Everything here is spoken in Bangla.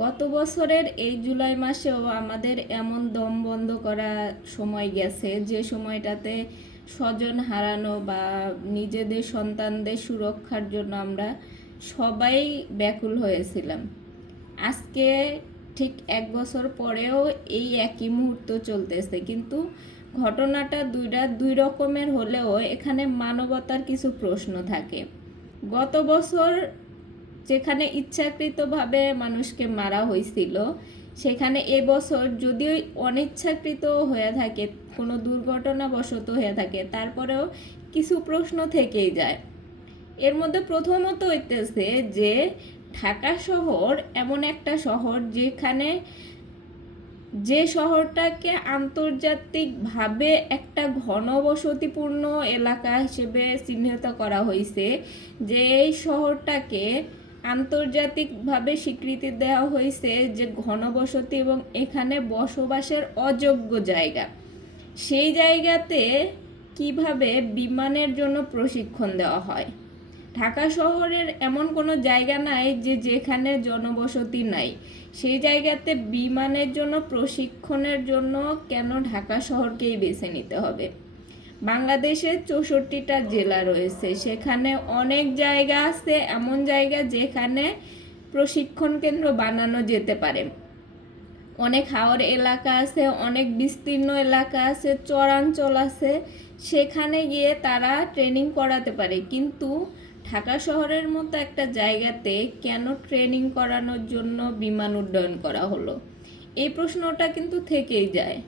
গত বছরের এই জুলাই মাসেও আমাদের এমন দম বন্ধ করা সময় গেছে? যে সময়টাতে স্বজন হারানো বা নিজেদের সন্তানদের সুরক্ষার জন্য আমরা সবাই ব্যাকুল হয়েছিলাম। আজকে ঠিক এক বছর পরেও এই একই মুহূর্ত চলতেছে। কিন্তু ঘটনাটা দুইটা দুই রকমের হলেও এখানে মানবতার কিছু প্রশ্ন থাকে। গত বছর যেখানে ইচ্ছাকৃতভাবে মানুষকে মারা হয়েছিল, সেখানে এবছর যদিও অনিচ্ছাকৃত হয়ে থাকে, কোনো দুর্ঘটনাবশত হয়ে থাকে, তারপরেও কিছু প্রশ্ন থেকেই যায়। এর মধ্যে প্রথমত হইতেছে যে, ঢাকা শহর এমন একটা শহর যেখানে যে শহরটাকে আন্তর্জাতিকভাবে একটা ঘনবসতিপূর্ণ এলাকা হিসেবে চিহ্নিত করা হয়েছে যে এই শহরটাকে আন্তর্জাতিকভাবে স্বীকৃতি দেওয়া হয়েছে যে ঘনবসতি এবং এখানে বসবাসের অযোগ্য জায়গা। সেই জায়গাতে কীভাবে বিমানের জন্য প্রশিক্ষণ দেওয়া হয়? ঢাকা শহরের এমন কোনো জায়গা নাই যে যেখানে জনবসতি নাই। সেই জায়গাতে বিমানের জন্য, প্রশিক্ষণের জন্য কেন ঢাকা শহরকেই বেছে নিতে হবে? বাংলাদেশে চৌষট্টিটা জেলা রয়েছে। সেখানে অনেক জায়গা আছে, এমন জায়গা যেখানে প্রশিক্ষণ কেন্দ্র বানানো যেতে পারে। অনেক হাওর এলাকা আছে, অনেক বিস্তীর্ণ এলাকা আছে, চরাঞ্চল আছে। সেখানে গিয়ে তারা ট্রেনিং করাতে পারে। কিন্তু ঢাকা শহরের মতো একটা জায়গাতে কেন ট্রেনিং করানোর জন্য বিমান উড্ডয়ন করা হলো? এই প্রশ্নটা কিন্তু থেকেই যায়।